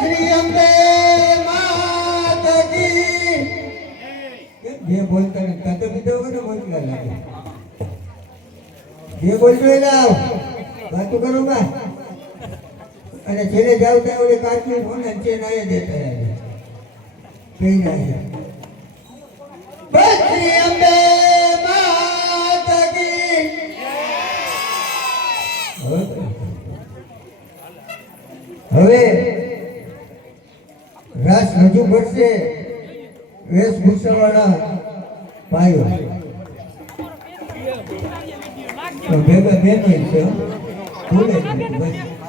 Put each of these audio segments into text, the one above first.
શ્રી અંબે માતા કી જે બોલતા ને કાતે બીજો વગર બોલતા લાગે જે બોલતો એ લાવ વાતો કરો બા અને છેલ્લે જાવ ત્યાં ઓલે કાચની ફોન છે ના દેતા રહે કઈ ના બસ શ્રી અંબે માતા કી હવે રાસ રજૂ કરશે વેશભૂષાવાળા ભાઈઓ ભેગા બેનો છે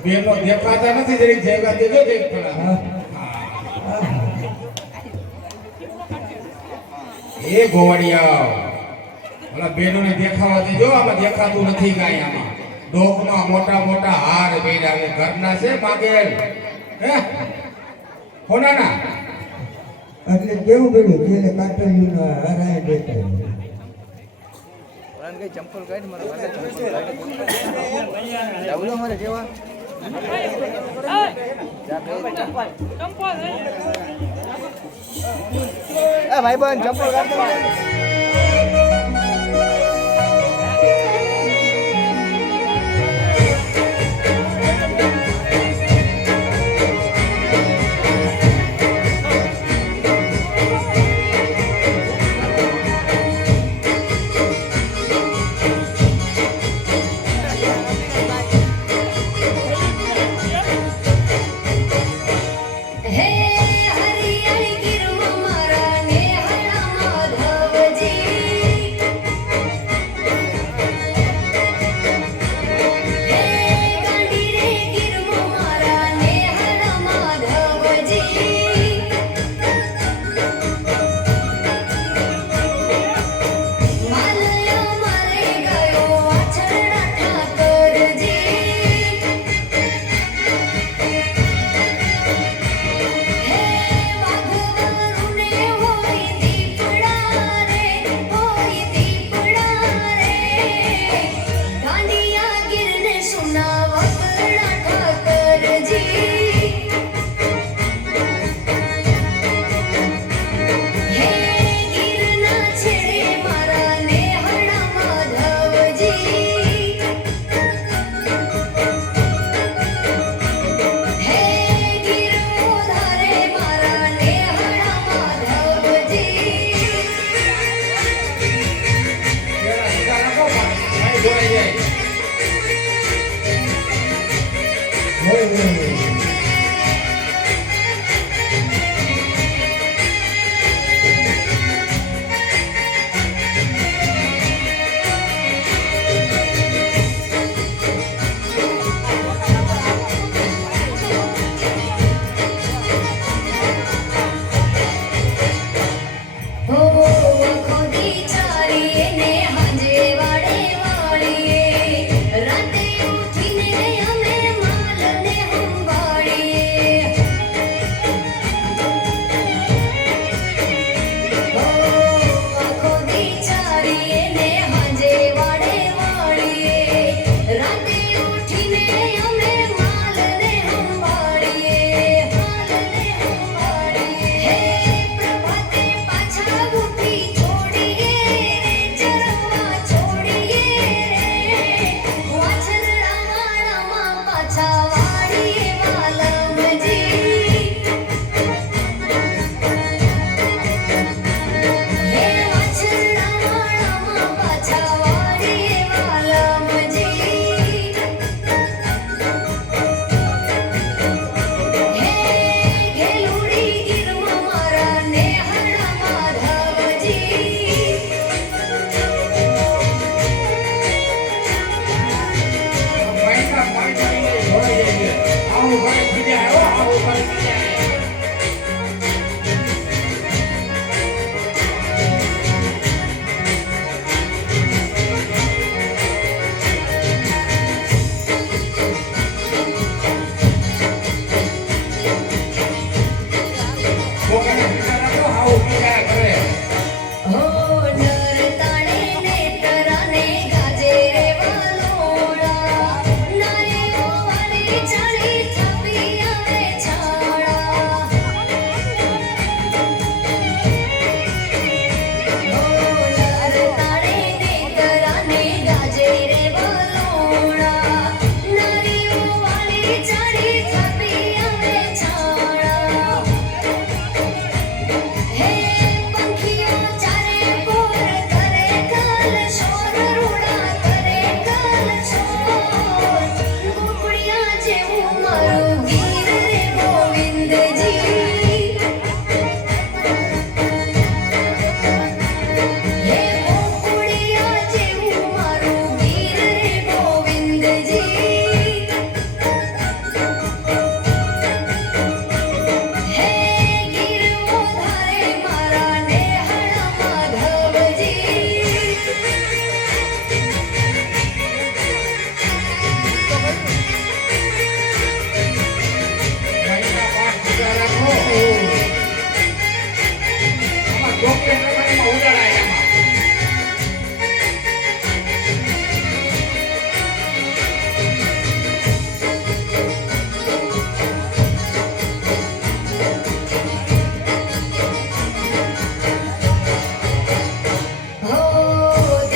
બેનો દેખાતા નથી જરી જગ્યા દેજો દેખ થોડા એ ગોવાડિયા ઓલા બેનોને દેખાવા દેજો આમાં દેખાતું નથી કાંઈ આમાં ડોકમાં મોટા મોટા હાર પહેર્યા ઘરના છે માગેલ હે હોનાના એટલે કેવું કર્યું જેને કાટલીઓના હરાય દેતા ઓરાન કઈ ચંપલ કાઢ મારા વાલે ચંપલ કાઢ ડાવલો મારે કેવા એ ભાઈ બન ચંપલ કાઢ હે હરિયાળી ગીર મારા ને હળા માધવ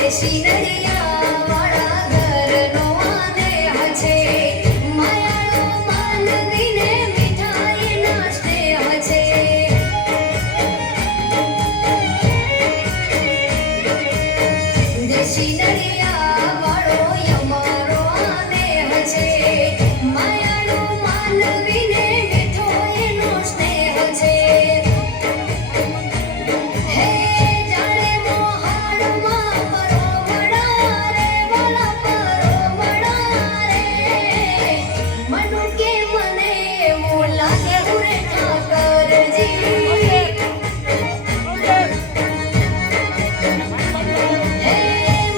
દેશી નડિયા વાળા ઘરનો આનેહ છે માયાળો માનવીને મીઠાઈના સ્નેહ છે દેશી નડિયા વાળો અમારો આનેહ છે માયાળો માનવીને મીઠો એનો સ્નેહ છે હે જાણે મોહાડમાં પરોવડા રે વાલા પરોવડા રે મનુ કે મને એવું લાગે ઉરે ઠાકરજી હે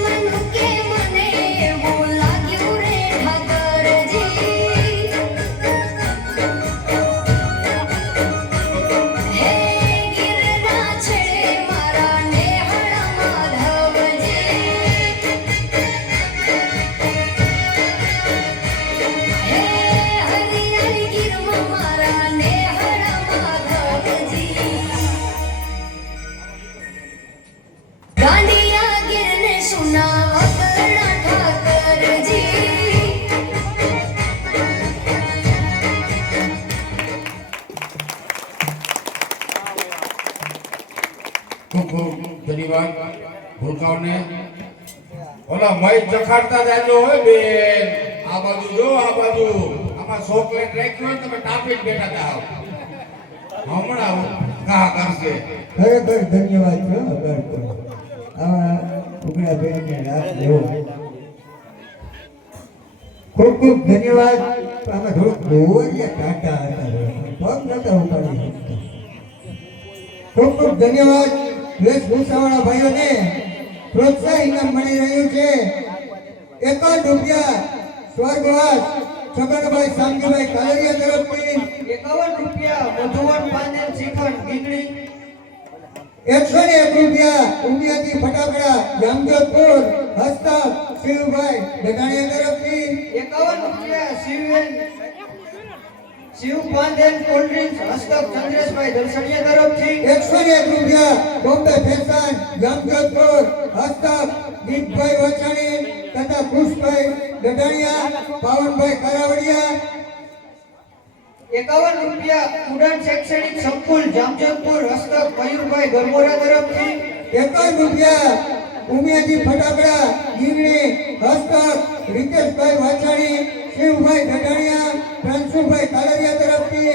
મનુ કે મને એવું લાગ્યું રે ઠાકરજી હે ગિરના છેડે મારા નેહળા માધવજી હે હરિયાળી ગીરમાં મારા નેહળા માધવજી ગાંડિયા ગીરને સુના વગરના ઠાકરજી ખૂબ ખૂબ ધન્યવાદ ભૂલકાઓને ઓલા મય ચખાડતા જાજો હોય બેન આ બાજુ જો આ બાજુ આમાં ચોકલેટ રાખ્યો હોય તમે ટાપી જ બેઠા જાઓ હમણાં કા કરશે ખરેખર ધન્યવાદ છો અગર આવા ઉગડા બેનને રાખ લેવો ખૂબ ખૂબ ધન્યવાદ આમાં થોડુંક બહુ જ ટાટા હતા પગ નતા ઉપાડી શકતા ખૂબ ખૂબ ધન્યવાદ વેશભૂષાવાળા ભાઈઓને પ્રોત્સાહન ઇનામ મળી રહ્યું છે 51 રૂપિયા સ્વર્ગવાસ છગનભાઈ શામજીભાઈ કાલરિયા તરફથી 51 રૂપિયા મધુવન પાનેલ શ્રીખંડ ગીગડી 101 રૂપિયા ઉમિયાથી ફટાકડા જામજોધપુર હસ્તક શિવભાઈ ગઢાણીયા તરફથી 51 રૂપિયા શિવ પાનેલ કોલ્ડ ડ્રિંક્સ હસ્તક ચંદ્રેશભાઈ દલસણિયા તરફથી 101 રૂપિયા બોમ્બે ફેશન જામજોધપુર હસ્તક દીપભાઈ વચાણી તથા ખુશભાઈ ગઢાણીયા પાવનભાઈ કારાવડિયા 51 રૂપિયા ઉડાન શૈક્ષણિક સંકુલ જામજોધપુર હસ્તક મયુરભાઈ ગરમોરા તરફથી 51 રૂપિયા ઉમિયાથી ફટાકડા ગીરણી હસ્તક રીતેશભાઈ વાછાણી શિવભાઈ ગઢાણીયા પ્રાંશુભાઈ કાલરિયા તરફથી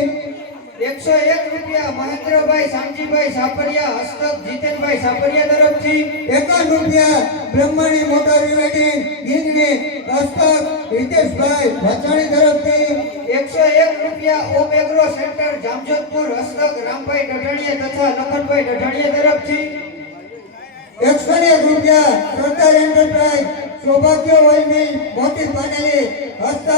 101 રૂપિયા મહેન્દ્રભાઈ શામજીભાઈ સાપરિયા હસ્તક જીતેનભાઈ સાપરિયા તરફથી 51 રૂપિયા બ્રહ્માણી મોટર રિવેડિંગ ગીરણી હસ્તક રીતેશભાઈ વાછાણી તરફથી 101 રૂપિયા ઓમ એગ્રો સેન્ટર જામજોધપુર હસ્તક રામભાઈ ડઢાણીયા તથા લખનભાઈ ડઢાણીયા તરફથી 101 રૂપિયા સરદાર એન્ટરપ્રાઇઝ સૌભાગ્ય ઓઇલ મિલ મોટી પાનેલી હસ્તક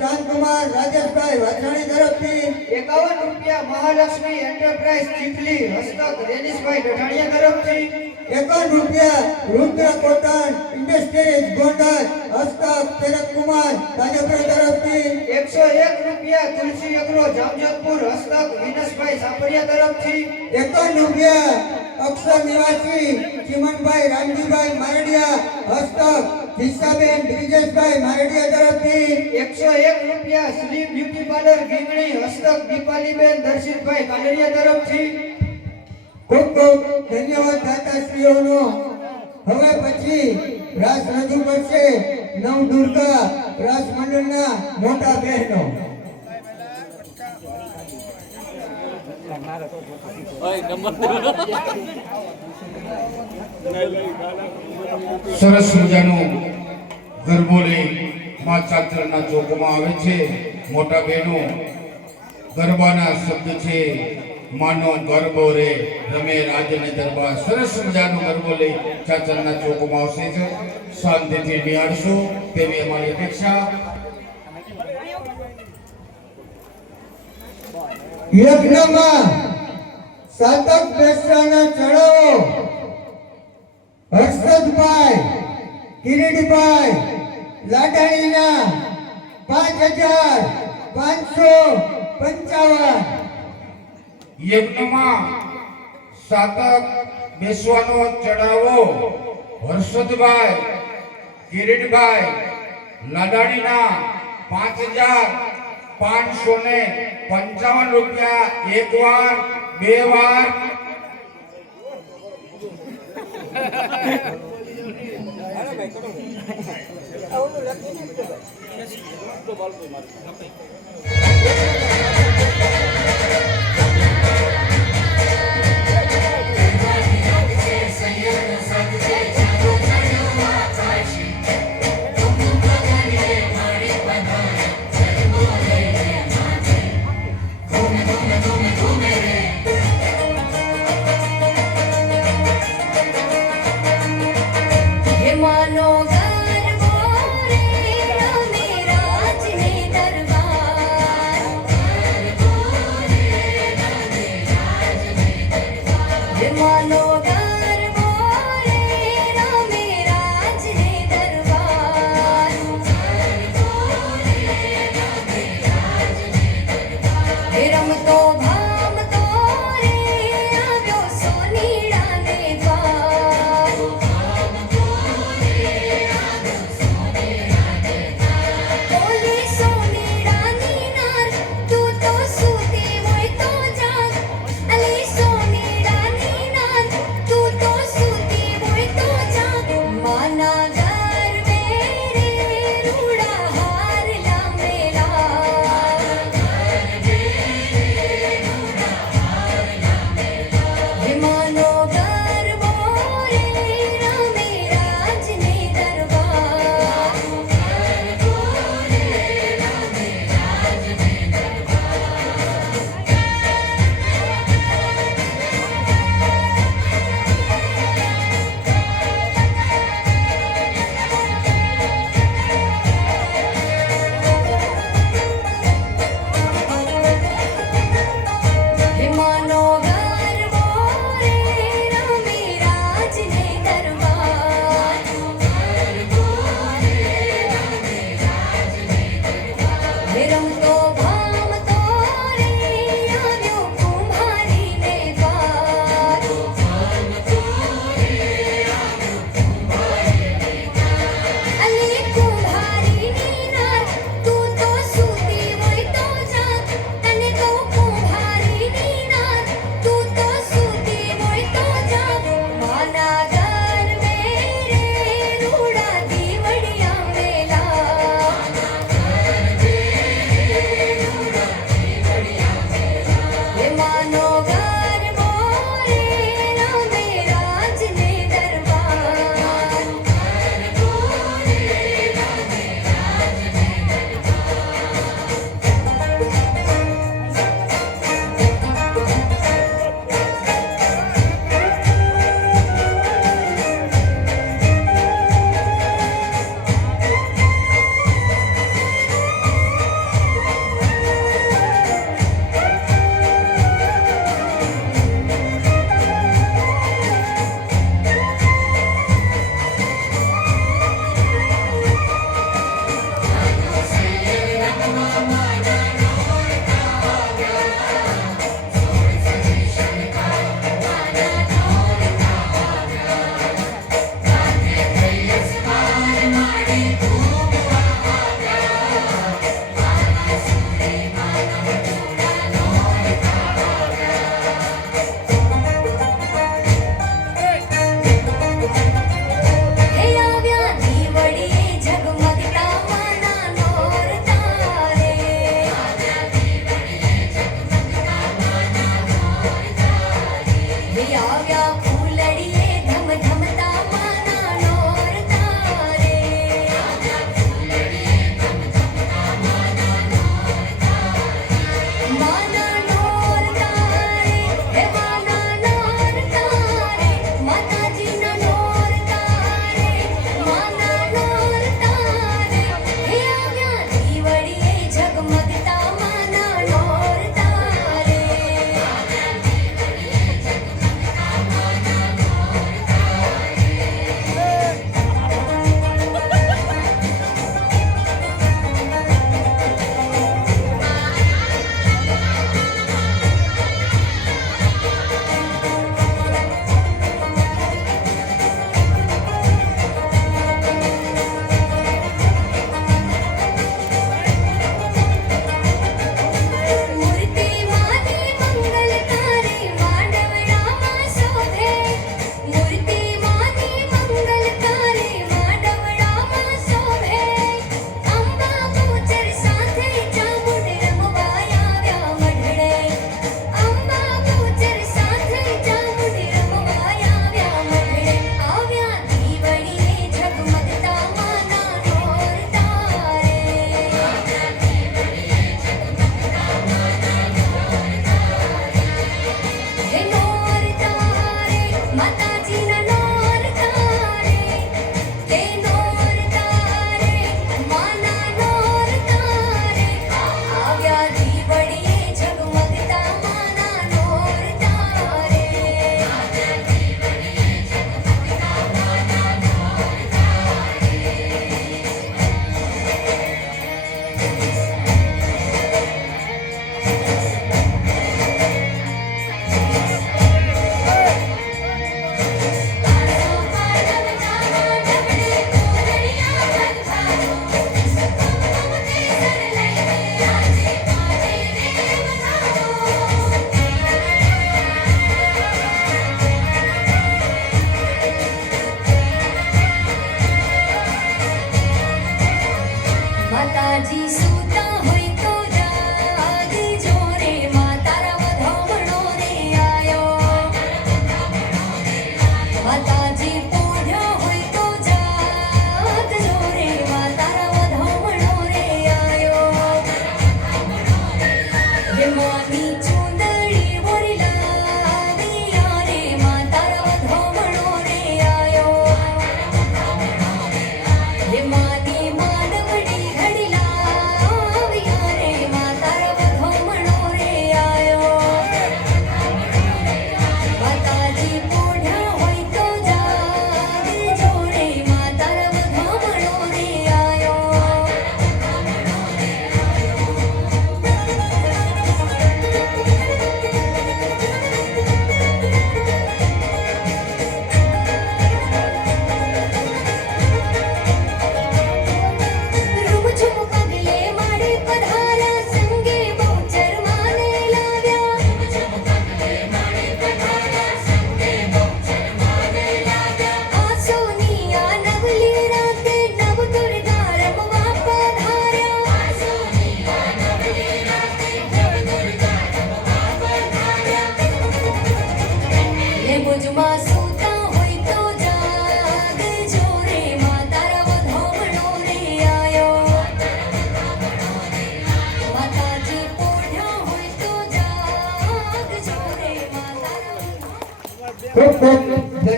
ચાંદકુમાર રાજેશભાઈ વાછાણી તરફથી 51 રૂપિયા મહાલક્ષ્મી એન્ટરપ્રાઇઝ ચીખલી હસ્તક રેનીશભાઈ ડઢાણીયા તરફથી 51 રૂપિયા રુદ્ર કોટન ઇન્ડસ્ટ્રીઝ ગોંડલ હસ્તક તિલકકુમાર રાજપુર તરફથી 101 રૂપિયા તુલસી એગ્રો જામજોધપુર હસ્તક વિનસભાઈ સાપરિયા તરફથી 51 રૂપિયા અક્ષર નિવાસી ચિમનભાઈ રામજીભાઈ મારડિયા હસ્તક દિશાબેન બ્રિજેશભાઈ મારડિયા તરફથી 101 રૂપિયા શ્રી બ્યુટી પાર્લર ગીગણી હસ્તક દીપાલીબેન દર્શિતભાઈ કાલરિયા તરફથી ખૂબ ખૂબ ધન્યવાદ દાતાશ્રીઓનો હવે પછી રાસ રજૂ કરશે નવ દુર્ગા રાસ મંડળના મોટા બહેનો સરસ મજાનું ગરબો લઈ મા ચાચરના ચોકમાં આવે છે મોટા બહેનો ગરબાના શબ્દ છે માનો ગરબો રે રમે રાજને દરબાર સરસ મજાનો ગરબો લઈ ચાચરના ચોકમાં આવશે છે શાંતિથી નિહાળશો તેવી અમારી અપેક્ષા યજ્ઞમાં સાતક બેસવાના ચડાવો હર્ષદભાઈ કિરીટભાઈ લાડાણીના 5555 યજ્ઞમાં સાતક બેસવાનો ચડાવો હર્ષદભાઈ કિરીટભાઈ લડાણીના 5,555 રૂપિયા એક વાર બે વાર હે માનો ગરબો રે રમે રાજને દરબાર હે માનો ગરબો રે રમે રાજને દરબાર હે રમતો ભામતો રે આવ્યો સોનીડાને દ્વાર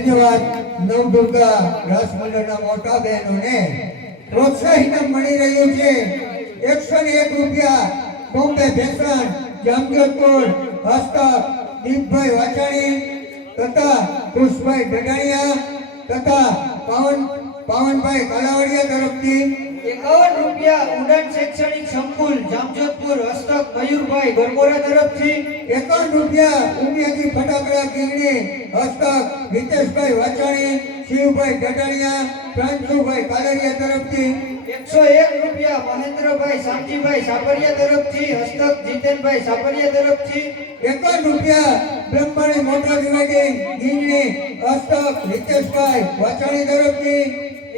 ધન્યવાદ નવદુર્ગા રસ મંડળના મોટા બહેનોને પ્રોત્સાહન મળી રહ્યું છે 101 રૂપિયા બોમ્બે ફેશન જામજોધપુર હસ્તક દીપભાઈ વાચાણી તથા પુષ્પભાઈ ડડાણિયા તથા પાવનભાઈ કાલાવાડિયા તરફથી 51 રૂપિયા ઉડાન શૈક્ષણિક સંકુલ જામજોધપુર હસ્તક મયુરભાઈ ગરગોરા તરફથી 51 રૂપિયા ઉમિયાજી ફટાકડા કિંગણી હસ્તક હિતેશભાઈ વાચાણી શિવભાઈ ડડાણિયા પ્રાંશુભાઈ કાલરિયા તરફથી 101 રૂપિયા મહેન્દ્રભાઈ શામજીભાઈ સાપરિયા તરફથી હસ્તક જીતેનભાઈ સાપરિયા તરફથી 51 રૂપિયા બ્રહ્મણી મોટર ડિવાઇડિંગ કિંગણી હસ્તક હિતેશભાઈ વાચાણી તરફથી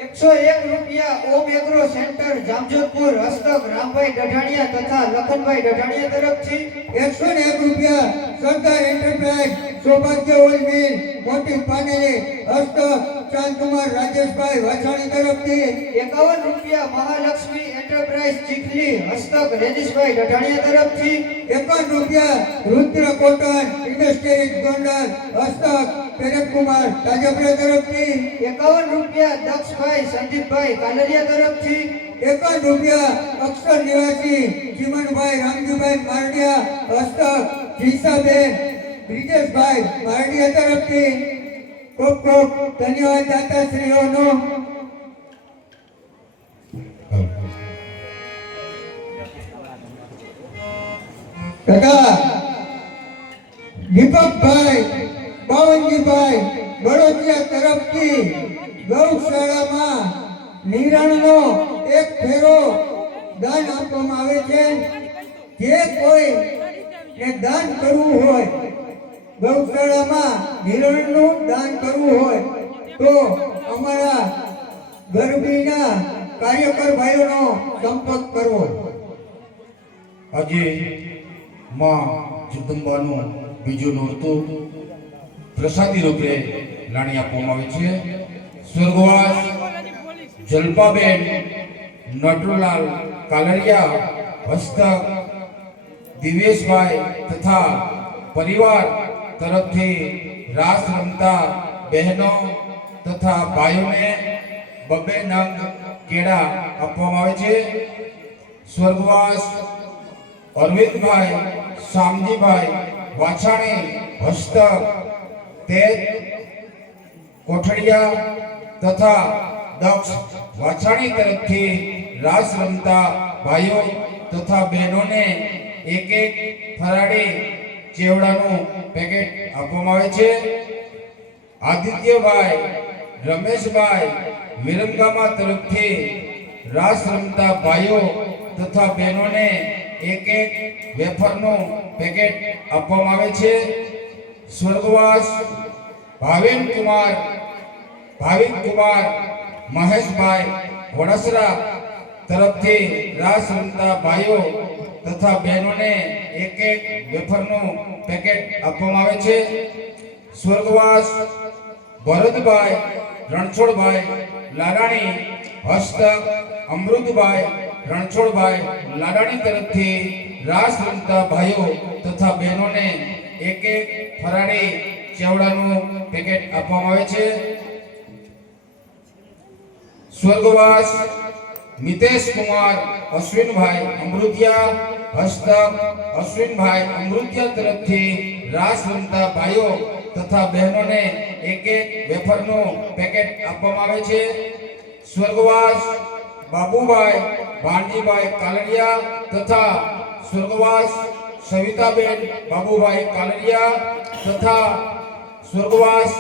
101 રૂપિયા ઓમ એગ્રો સેન્ટર જામજોધપુર હસ્તક રામભાઈ ડઢાણિયા તથા લખનભાઈ ડઢાણિયા તરફથી 101 રૂપિયા સરદાર એન્ટરપ્રાઇઝ સૌભાગ્ય ઓઇલ મિલ મોટી પાનેલી હસ્તક ચાંદકુમાર રાજેશભાઈ વાછાણી તરફથી 51 રૂપિયા મહાલક્ષ્મી એન્ટરપ્રાઇઝ ચીખલી હસ્તક રેજીશભાઈ ડઢાણિયા તરફથી 51 રૂપિયા રુદ્ર કોટન ઇન્ડસ્ટ્રીઝ ગોંડલ હસ્તક પેરેકુમાર તાજાપરા તરફથી 51 રૂપિયા દક્ષભાઈ સંદીપભાઈ કાલરિયા તરફથી 51 રૂપિયા અક્ષર નિવાસી ચીમનભાઈ રામજીભાઈ મારડિયા હસ્તક જીસાબેન બ્રિજેશભાઈ મારડિયા તરફથી ખૂબ ખૂબ ધન્યવાદ દાતાશ્રીઓનો તથા દીપકભાઈ બાવનજીભાઈ બળોદિયા તરફથી ગૌશાળામાં નિરાણનો એક ફેરો દાન આપવામાં આવે છે જે કોઈ ને દાન કરવું હોય ગૌશાળામાં નિરાણનું દાન કરવું હોય તો અમારા ગરબીના કાર્યકર ભાઈઓનો સંપર્ક કરવો આજે માં જગદંબાનું બીજું નોરતું પ્રસાદી રૂપે લાણી આપવામાં આવે છે સ્વર્ગવાસ જલપાબેન નટુલાલ કાલરિયા હસ્તક દિવેશભાઈ તથા પરિવાર તરફથી રાસ રમતા બહેનો તથા ભાઈઓને 2 નંગ કેળા આપવામાં આવે છે સ્વર્ગવાસ અરવિંદભાઈ શામજીભાઈ વાછાણી હસ્તક તેજ કોઠડિયા તથા દક્ષ વાછાણી તરફથી રાસ રમતા ભાઈઓ તથા બહેનોને 1 ફરાળી ચેવડાનું પેકેટ આપવામાં આવે છે આદિત્યભાઈ રમેશભાઈ વિરમગામા તરફથી રાસ રમતા ભાઈઓ તથા બહેનોને 1 વેફરનું પેકેટ આપવામાં આવે છે સ્વર્ગવાસ ભાવિક કુમાર મહેશભાઈ વડસરા તરફથી રાસ રમતા ભાઈઓ તથા બહેનોને 1 વેફરનું પેકેટ આપવામાં આવે છે સ્વર્ગવાસ ભરતભાઈ રણછોડભાઈ લાડાણી હસ્તક અમૃતભાઈ રણછોડભાઈ લાડાણી તરફથી રાસ રમતા ભાઈઓ તથા બહેનોને 1 ફરાળી ચેવડાનું પેકેટ આપવામાં આવે છે સ્વર્ગવાસ મિતેશ કુમાર અશ્વિનભાઈ અમૃતિયા હસ્તક અશ્વિનભાઈ અમૃતિયા તરફથી રાસ રમતા ભાઈઓ તથા બહેનોને 1 વેફરનું પેકેટ આપવામાં આવે છે સ્વર્ગવાસ બાબુભાઈ ભાણજીભાઈ કાલરિયા તથા સ્વર્ગવાસ સવિતાબેન બાબુભાઈ કાલરિયા તથા સ્વર્ગવાસ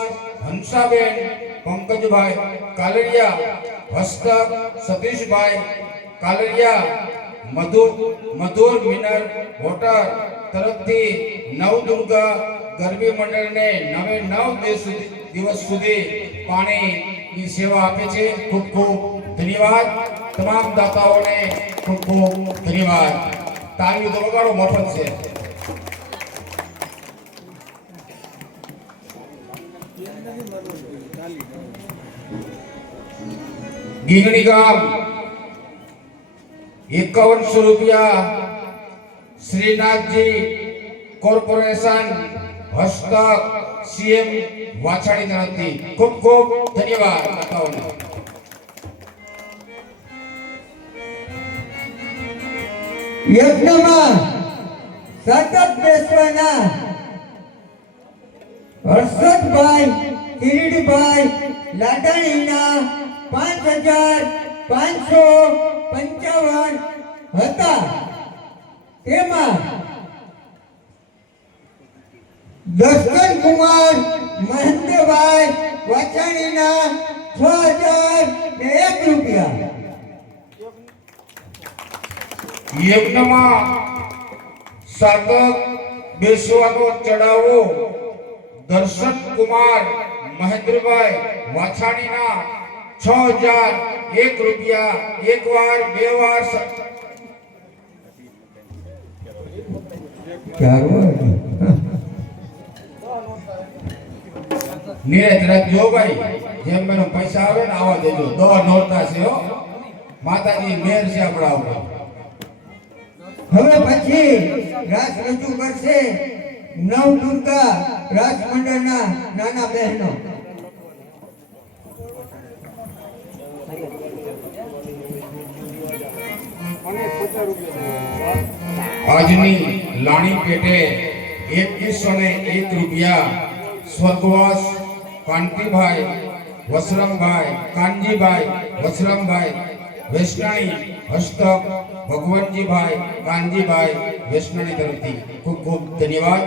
હંસાબેન પંકજભાઈ કાલરિયા હસ્તક સતીશભાઈ કાલરિયા મધુર મિનર વોટર તરફથી નવદુર્ગા ગરબી મંડળને 9 દિવસ સુધી પાણીની સેવા આપે છે ખૂબ ખૂબ ધન્યવાદ તમામ દાતાઓને ખૂબ ખૂબ ધન્યવાદ તાળીઓ તો વગાડો મફત છે ગીગણી ગામ 5100 રૂપિયા શ્રીનાથજી કોર્પોરેશન હસ્તક સીએમ વાછાણી તરફથી ખૂબ ખૂબ ધન્યવાદ માતાઓને. યજ્ઞમાં સતત બેસવાના હર્ષદભાઈ કિરીટભાઈ લાડાણીના 5,555 હતા. તેમાં દર્શન કુમાર મહેન્દ્રભાઈ વાછાણીના 6,001 રૂપિયા. યજ્ઞમાં સાતક બેસવાનો ચડાવો દર્શન કુમાર મહેન્દ્રભાઈ વાછાણીના 6,001 રૂપિયા. એક વાર બે વાર નિરજ રાખજો ભાઈ. જેમ મેનો પૈસા આવે ને આવા દેજો. 10 નોરતા છે હો. માતાજી મેર છે આપણા ઉપર. હવે પછી રાસ રજૂ કરશે નવદુર્ગા રાસ મંડળના નાના બહેનો. આજની લાણી પેટે 2101 રૂપિયા સ્વર્ગવાસ કાંતિભાઈ વસરમભાઈ કાનજીભાઈ વસરમભાઈ વેસનાણી હસ્તક ભગવંતજીભાઈ કાનજીભાઈ વેસનાણી તરફથી ખૂબ ખૂબ ધન્યવાદ.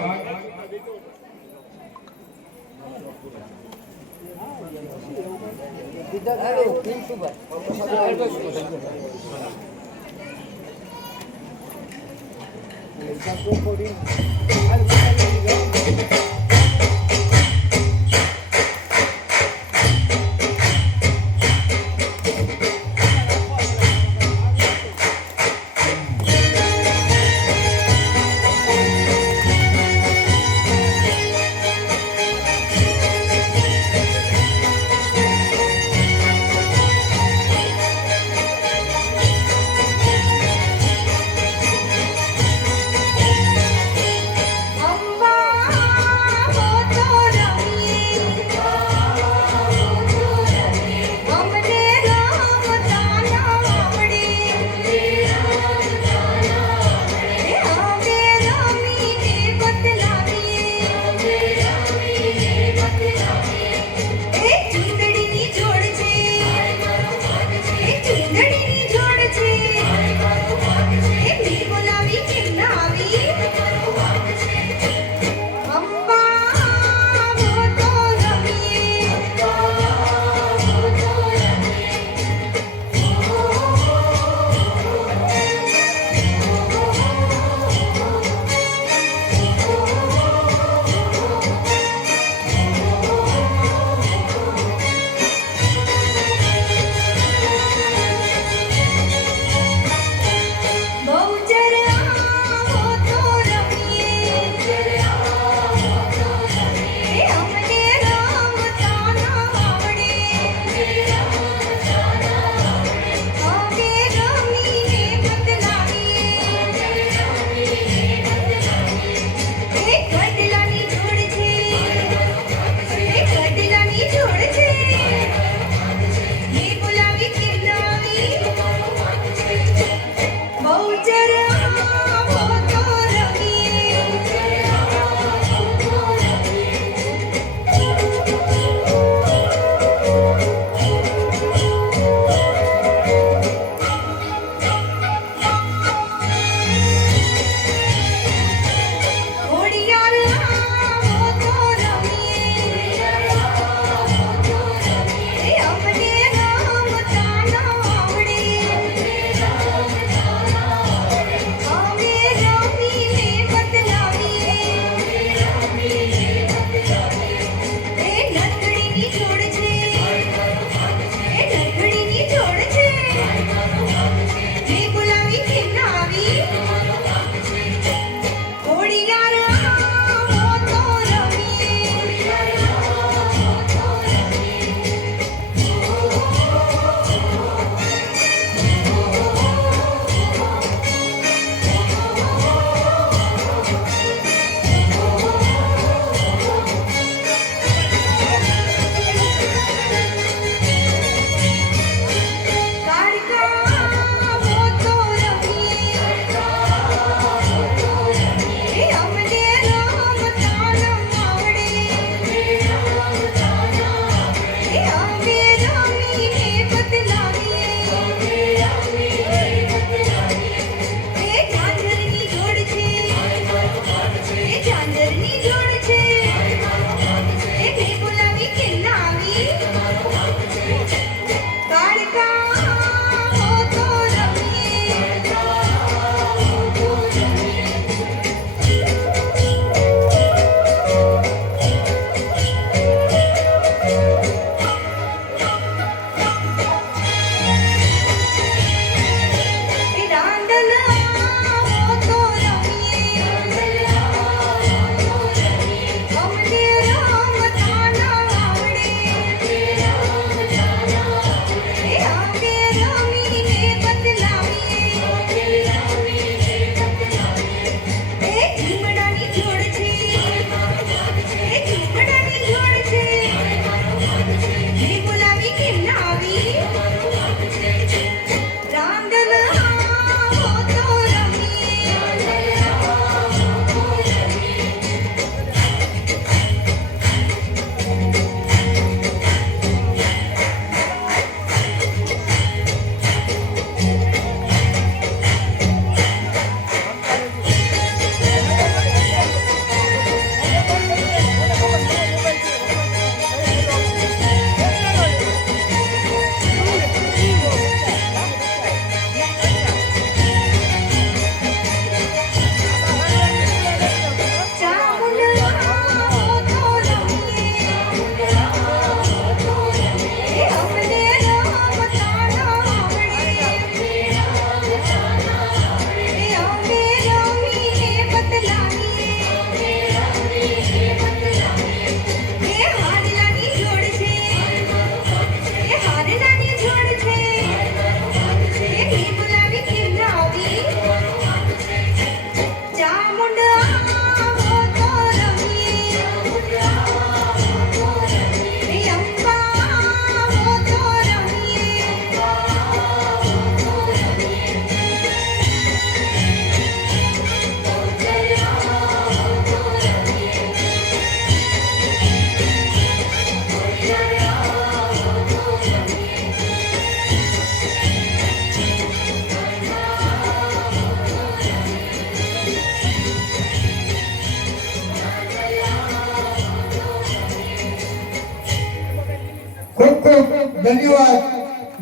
ધન્યવાદ.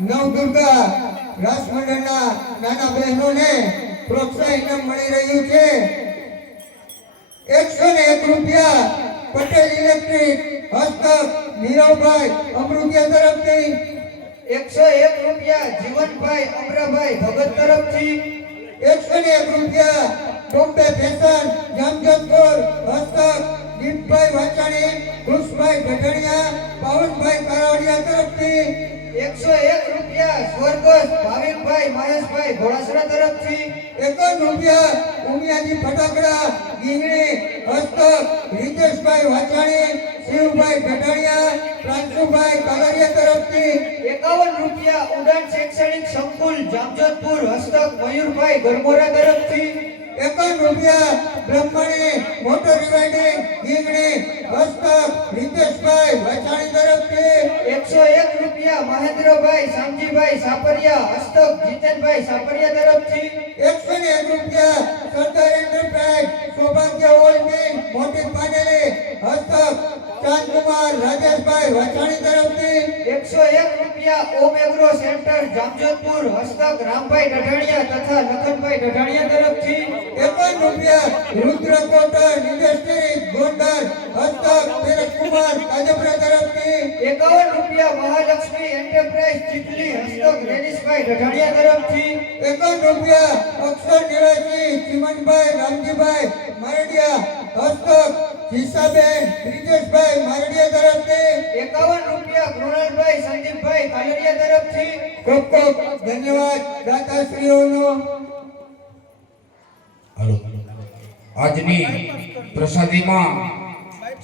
નવદુર્ગા રાસ મંડળના નાના બહેનોને પ્રોત્સાહન ઇનામ મળી રહ્યું છે 101 રૂપિયા પટેલ ઇલેક્ટ્રિક હસ્તક નીરવભાઈ અમૃતિયા તરફથી. 101 રૂપિયા જીવનભાઈ અમરાભાઈ ભગત તરફથી. 101 રૂપિયા બોમ્બે ફેશન જામજોધપુર હસ્તક દીપભાઈ વાચાણી કૃષ્ણભાઈ ગઢડિયા પાવનભાઈ કારાવડિયા તરફથી. 101 રૂપિયા સ્વર્ગસ્થ ભાવિકભાઈ મહેશભાઈ ઘોડાસરા તરફથી. 51 રૂપિયા ઉમિયાજી ફટાકડા ગીંગણી હસ્તક રીતેશભાઈ વાચાણી શિવભાઈ ગઢડિયા પ્રાંશુભાઈ કાગડિયા તરફથી. 51 રૂપિયા ઉડાન શૈક્ષણિક સંકુલ જામજોધપુર હસ્તક મયુરભાઈ ગરમોરા તરફથી. 51 રૂપિયા બ્રહ્મણી મોટર રિવાઇડિંગ ગીંગણી હસ્તક રીતેશભાઈ વાચાણી તરફથી. 101 રૂપિયા મહેન્દ્રભાઈ શામજીભાઈ સાપરિયા હસ્તક જીતેનભાઈ સાપરિયા તરફથી. 101 રૂપિયા સરદાર એન્ટરપ્રાઇઝ સૌભાગ્ય હોલ્ડિંગ મોટી પાનેલી હસ્તક ચાંદકુમાર રાજેશભાઈ વાચાણી તરફથી. 101 રૂપિયા ઓમ એગ્રો સેન્ટર જામજોધપુર હસ્તક રામભાઈ ડઢાણિયા તથા લખનભાઈ ડઢાણિયા તરફથી. 51 રૂપિયા રુદ્ર કોટન ઇન્ડસ્ટ્રી ગોંડલ હસ્તક ભરતકુમાર કાજપરા તરફથી. 51 રૂપિયા મહાલક્ષ્મી એન્ટરપ્રાઇઝ ચીખલી હસ્તક રેનીશભાઈ ડઢાણિયા તરફથી. 51 રૂપિયા અક્ષર નિવાસી ચિમનભાઈ રામજીભાઈ મારડિયા હસ્તક જીસાબેન બ્રિજેશભાઈ મારડિયા તરફથી. 51 રૂપિયા કૃણાલભાઈ સંદીપભાઈ કાલરિયા તરફથી. ખૂબ ખૂબ ધન્યવાદ દાતાશ્રીઓનો. હાલો આજની પ્રસાદીમાં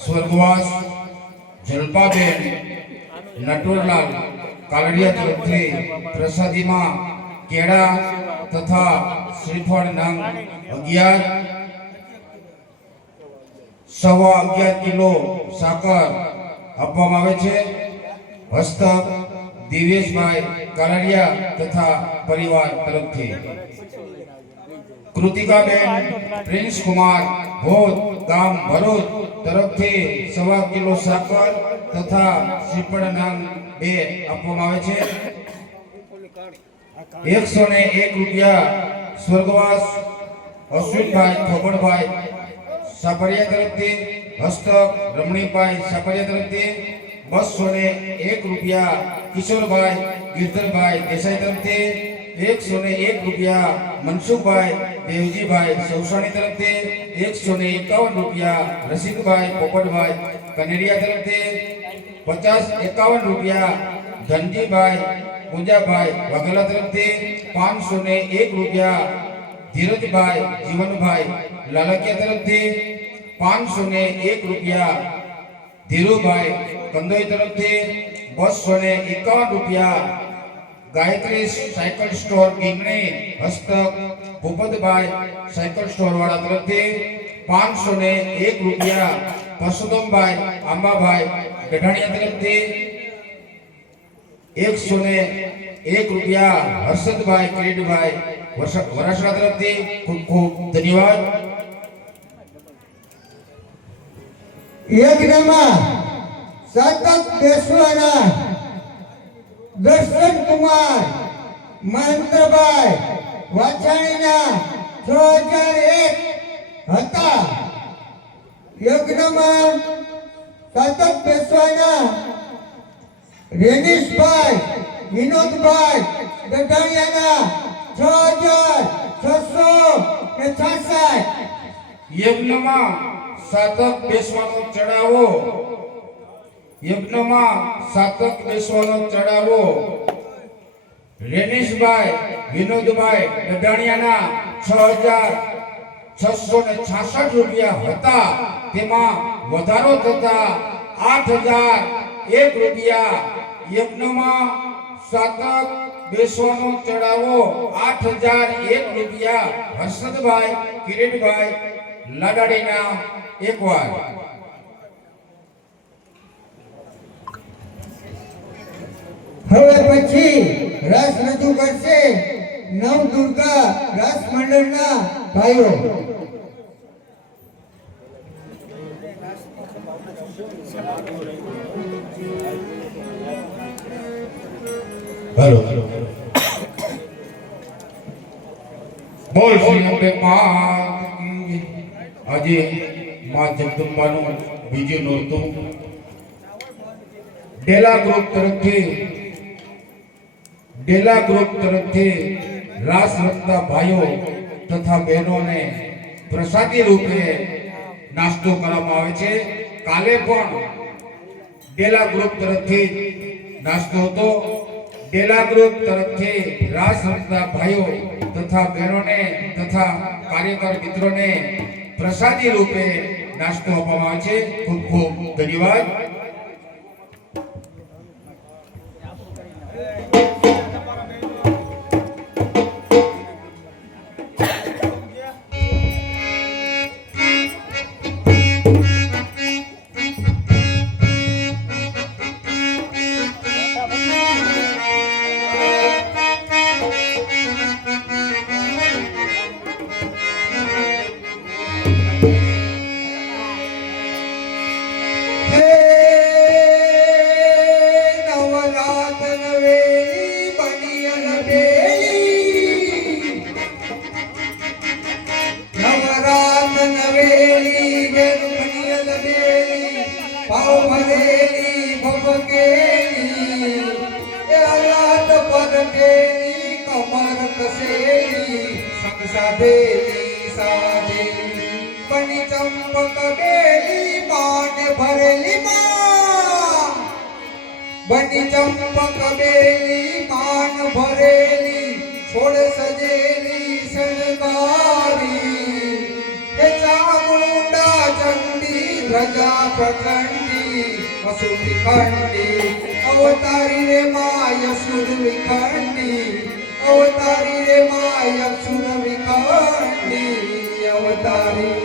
સ્વર્ગવાસ જલપાબેન નટુરલાલ કાલડિયા તરફથી પ્રસાદીમાં કેળા તથા શ્રીફળ નંગ 11 કિલો સાકર આપવામાં આવે છે. હસ્તક દિવેશભાઈ કાલડિયા તથા પરિવાર તરફથી. કૃતિકાબેન પ્રિન્સ કુમાર હોદ ગામ ભરૂચ તરફથી 1.25 કિલો સાકર તથા શ્રીફળ નંગ 2 આપવામાં આવે છે. 101 રૂપિયા સ્વર્ગવાસ અશ્વિનભાઈ ખોબડભાઈ સાપરિયા તરફથી. હસ્તક રમણીભાઈ સાપરિયા તરફથી. 201 રૂપિયા કિશોરભાઈ ગિરધરભાઈ દેસાઈ તરફથી. 101 રૂપિયા મનસુખભાઈ દેવજીભાઈ સૌસાણી તરફથી. 151 રૂપિયા રસિકભાઈ પોપટભાઈ કનેરિયા તરફથી. 51 રૂપિયા ધનજીભાઈ પૂજાભાઈ વાઘેલા તરફથી. 501 રૂપિયા ધીરજભાઈ જીવનભાઈ લાલકિયા તરફથી. 501 રૂપિયા ધીરુભાઈ કંદોઈ તરફથી. 251 રૂપિયા ગાયત્રી સાયકલ સ્ટોર ગીંગણી હસ્તક ભૂપતભાઈ સાયકલ સ્ટોર વાળા તરફથી. 501 રૂપિયા પરસોત્તમભાઈ આંબાભાઈ ગઢાણિયા તરફથી. 101 રૂપિયા હર્ષદભાઈ કિરીટભાઈ વરાસણા તરફથી. ખૂબ ખૂબ ધન્યવાદ. યજ્ઞમાં સતત બેસવાના દર્શન કુમાર મહેન્દ્રભાઈ વાછાણીના 6001 હતા. યજ્ઞમાં સતત બેસવાના રેનીશભાઈ વિનોદભાઈ ગઢાણિયાના 6666. યજ્ઞમાં સાતક બેસવાનો ચડાવો. યજ્ઞમાં સાતક બેસવાનો ચડાવો રેનીશભાઈ વિનોદભાઈ ગઢાણિયાના 6666 રૂપિયા હતા. તેમાં વધારો થતા 8001 રૂપિયા. યજ્ઞમાં સાતક બેસવાનો ચડાવો 8001 રૂપિયા હર્ષદભાઈ કિરીટભાઈ લાડાડીના. એકવાર હવે પછી રસ રજૂ કરશે નવદુર્ગા રસ મંડળના ભાઈઓ. હેલો બોલ શ્રી અંબે માત કી જય. આજે માં જગદંબાનું બીજું નોરતું ડેલા ગ્રુપ તરફથી રાસ રમતા ભાઈઓ તથા બહેનોને પ્રસાદી રૂપે નાસ્તો કરવામાં આવે છે. કાલે પણ ડેલા ગ્રુપ તરફથી નાસ્તો હતો. ડેલા ગ્રુપ તરફથી રાસ રમતા ભાઈઓ તથા બહેનોને તથા કાર્યકર મિત્રોને પ્રસાદી રૂપે નાસ્તો આપવામાં આવે છે. ખૂબ ખૂબ ધન્યવાદ. બની ચંપક બેલી માન ભરેલી છોડ સજેલી શણગારી હે ચામુંડા ચંડી ધજા પ્રચંડી અસુર વિખંડી અવતારી રે માય સુર વિખંડી અવતારી રે માય સુર વિખંડી અવતારી.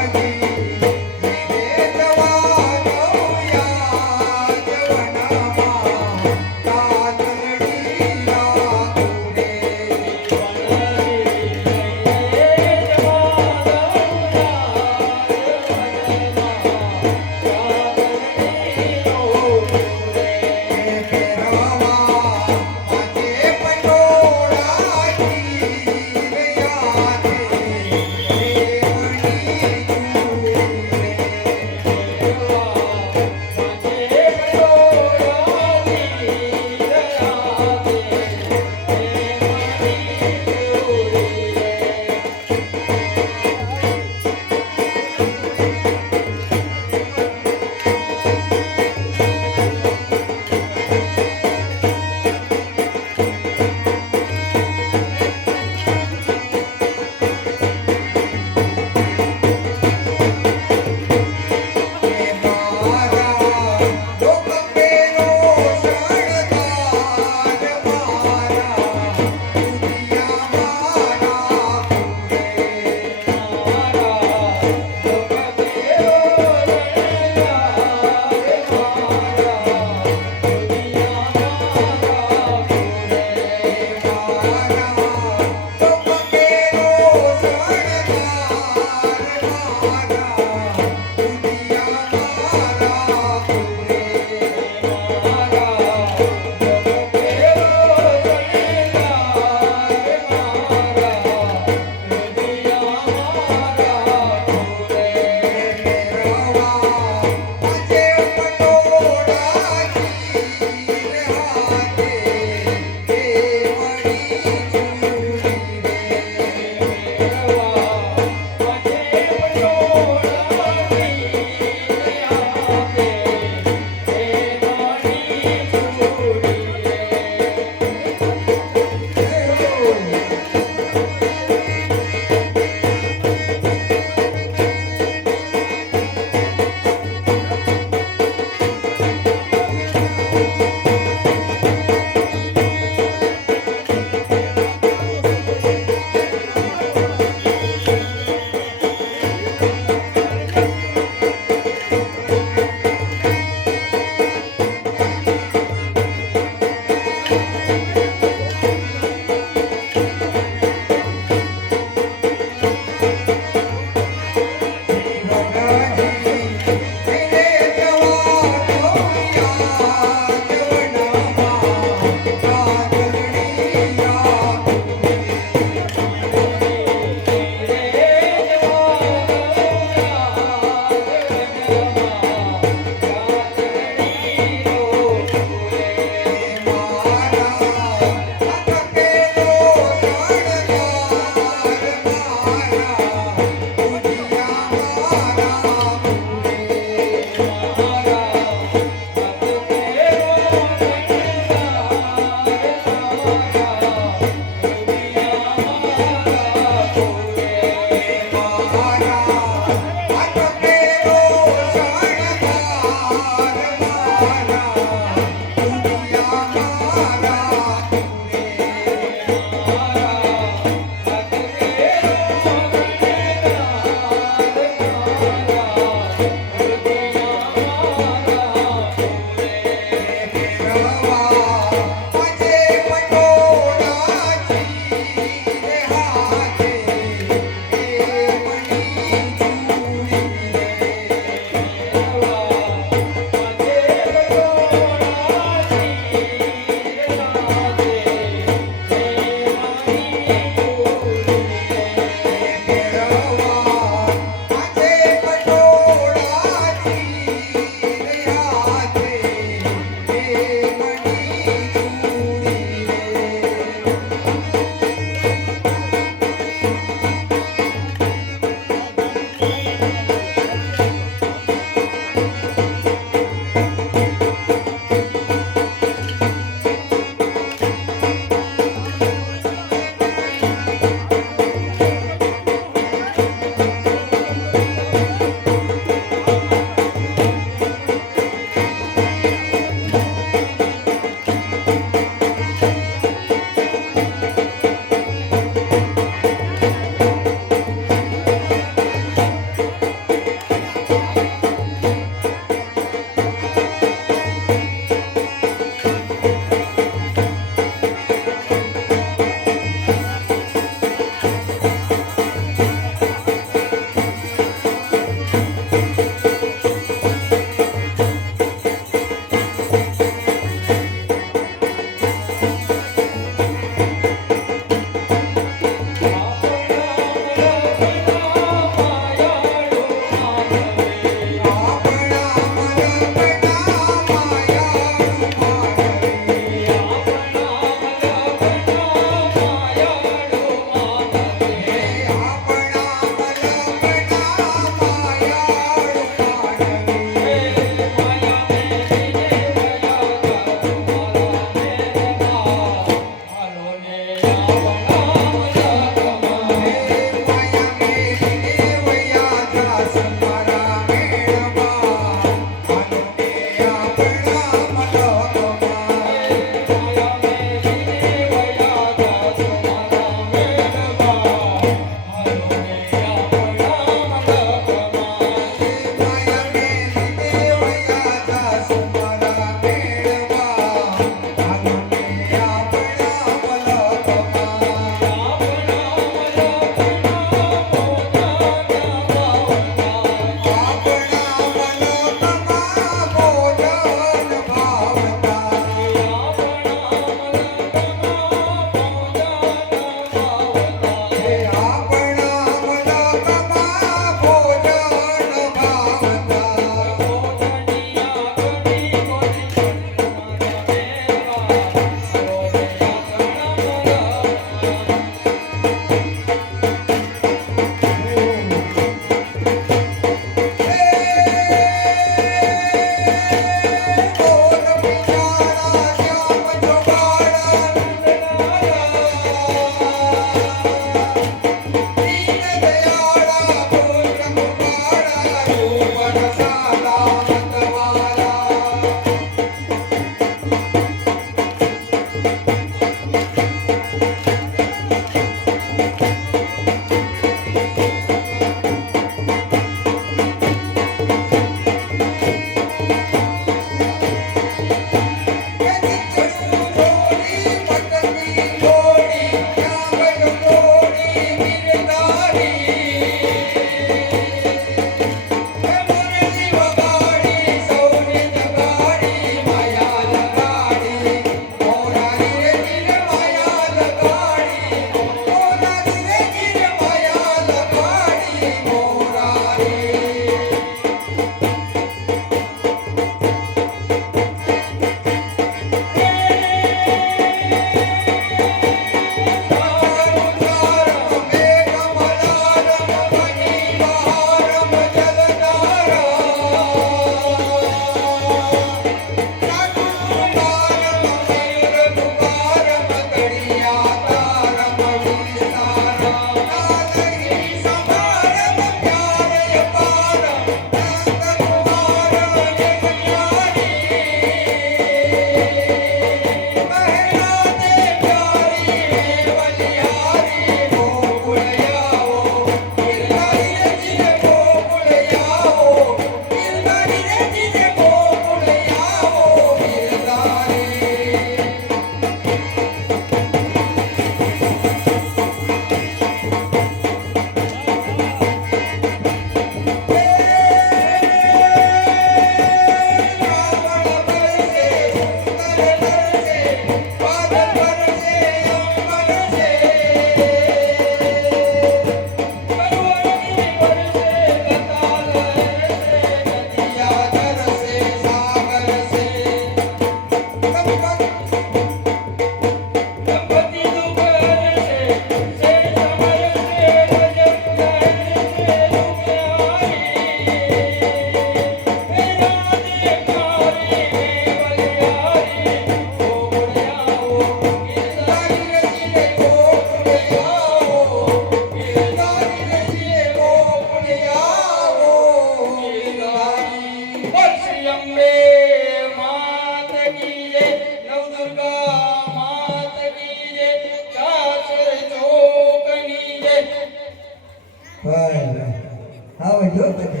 આવજો તમે.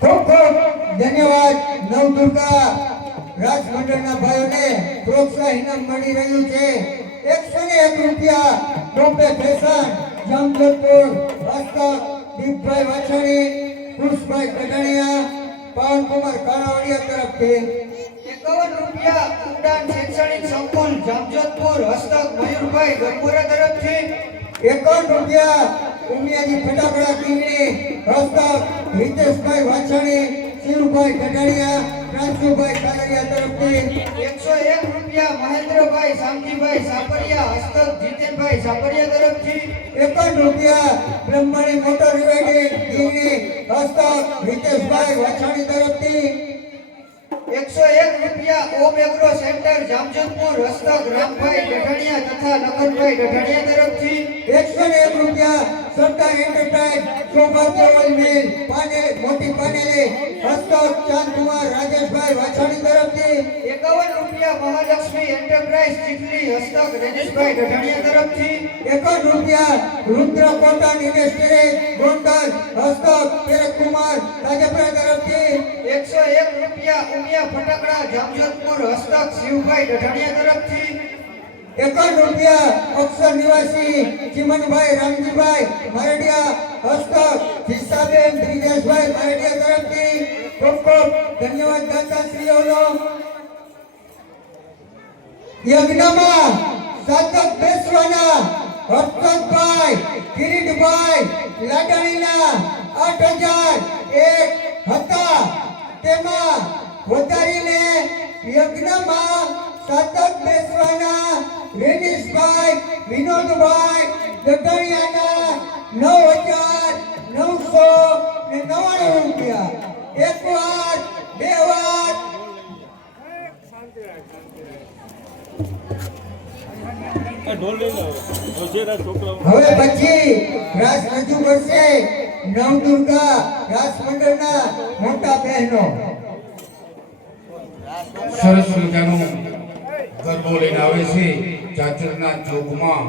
ખૂબ ખૂબ ધન્યવાદ. નવદુર્ગા રાજ મંડળના ભાઈઓને પ્રોત્સાહન મળી રહ્યું છે. 101 રૂપિયા ટોપે ફેશન જામજોધપુર હસ્તક દીપભાઈ વાછાણી, કુશભાઈ કઢાણીયા, પવનકુમાર કાણાવાડિયા તરફથી 51 રૂપિયા ઉડાન શૈક્ષણિક સંકુલ જામજોધપુર હસ્તક મયુરભાઈ ગરપુરા તરફથી 51 રૂપિયા ઉમિયાજી ફટાકડા કિંગણી હસ્તક હિતેશભાઈ વાછાણી, શિવભાઈ કઢાણીયા, પ્રાંશુભાઈ કાગરિયા તરફથી 101 રૂપિયા મહેન્દ્રભાઈ શામજીભાઈ સાપરિયા હસ્તક જીતેનભાઈ સાપરિયા તરફથી 51 રૂપિયા બ્રહ્મણી મોટર યુનાઇટેડ કિંગણી હસ્તક હિતેશભાઈ વાછાણી તરફથી 101 રૂપિયા ઓમ એગ્રો સેન્ટર જામજોધપુર હસ્તક રામભાઈ ગઢાણીયા તથા લખનભાઈ ગઢાણીયા તરફથી 101 રૂપિયા સરદાર એન્ટરપ્રાઇઝ સૌભાગ્ય ઓઇલ મિલ પાનેર મોટી પાનેલી હસ્તક ચાંદકુમાર રાજેશભાઈ વાછાણી તરફથી 51 રૂપિયા મહાલક્ષ્મી એન્ટરપ્રાઇઝ ચીખલી હસ્તક રજેશભાઈ ગઢાણીયા તરફથી 51 રૂપિયા રુદ્ર કોટન ઇન્ડસ્ટ્રીઝ ગોંડલ હસ્તક કિરણકુમાર રાજપુરા તરફથી 101 રૂપિયા ઉમિયા ફટાકડા જામજોધપુર હસ્તક શિવભાઈ ગઢાણીયા તરફથી 51 રૂપિયા અક્ષર નિવાસી ચિમનભાઈ રામજીભાઈ મરડિયા હસ્તક જીસાબેન બ્રિજેશભાઈ મરડિયા તરફથી ખૂબ ખૂબ ધન્યવાદ દાતાશ્રીઓનો. યજ્ઞમાં સાતક બેસવાના હર્ષદભાઈ કિરીટભાઈ લાડાણીના 8001 હતા. તેમાં વધારીને યજ્ઞમાં સાતક બેસવાના રેનીશભાઈ વિનોદભાઈ દઢાણિયાના 9999 રૂપિયા. એક વાર બે વાર હવે પછી રાસ રજૂ કરશે નવદુર્ગા રાસ મંડળના મોટા બહેનો. સરસ મજાનું ગરબો લઈને આવે છે ચાચરના ચોકમાં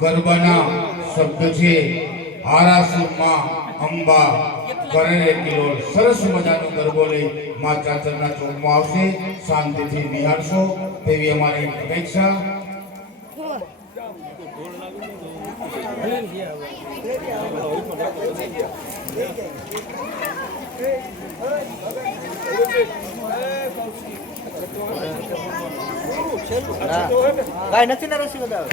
ગરબાના શબ્દ છે આરાસુરમાં અંબા કરે કિલો સરસ મજાનો ગરબો લઈ માં ચાચરના ચોકમાં આવશે શાંતિથી નિહાળશો તેવી અમારી અપેક્ષા કાંઈ નથી ને રસી બધા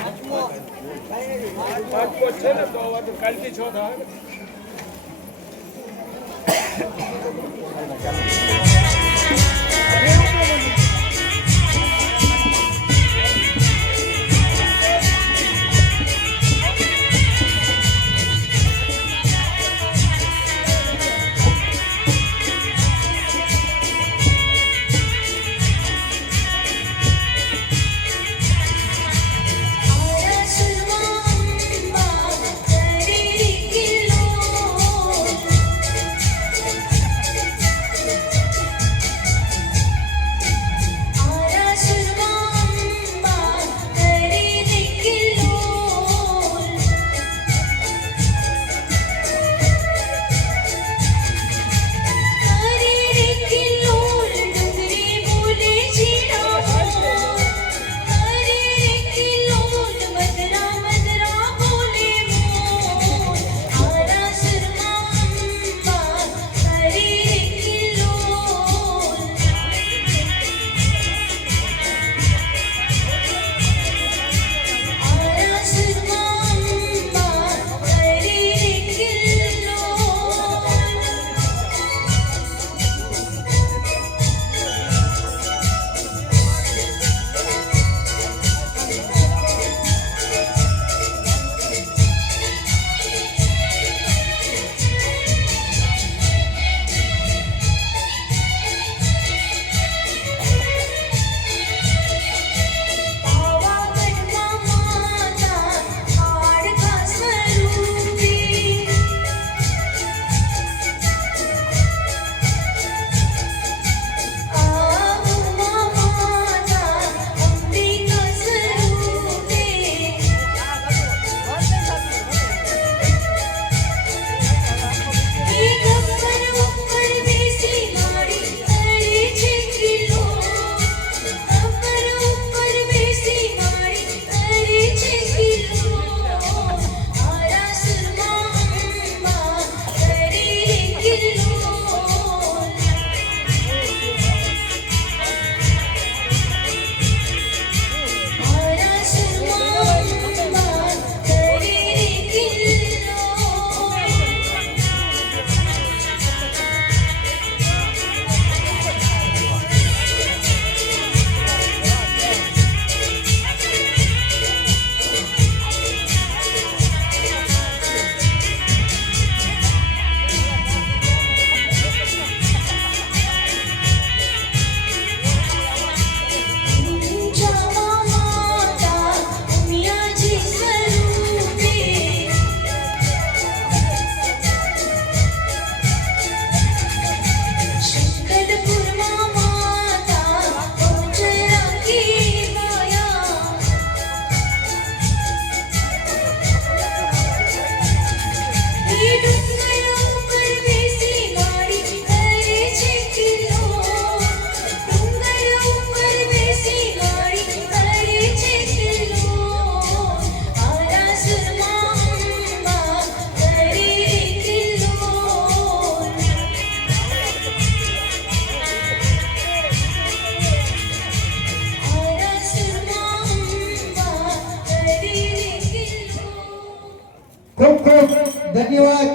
ખૂબ ખૂબ ધન્યવાદ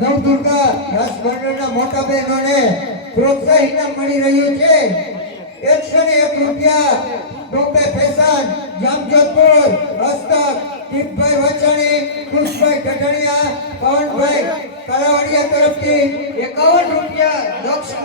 નવદુર્ગા રાસ મંડળના મોટા બહેનોને પ્રોત્સાહન મળી રહ્યું છે 101 રૂપિયા બોમ્બે ફેશન જામજોધપુર હસ્તક દીપભાઈ વચાણી ખુશભાઈ ઢઢણિયા પવનભાઈ કરાવડિયા તરફથી 51 રૂપિયા દક્ષ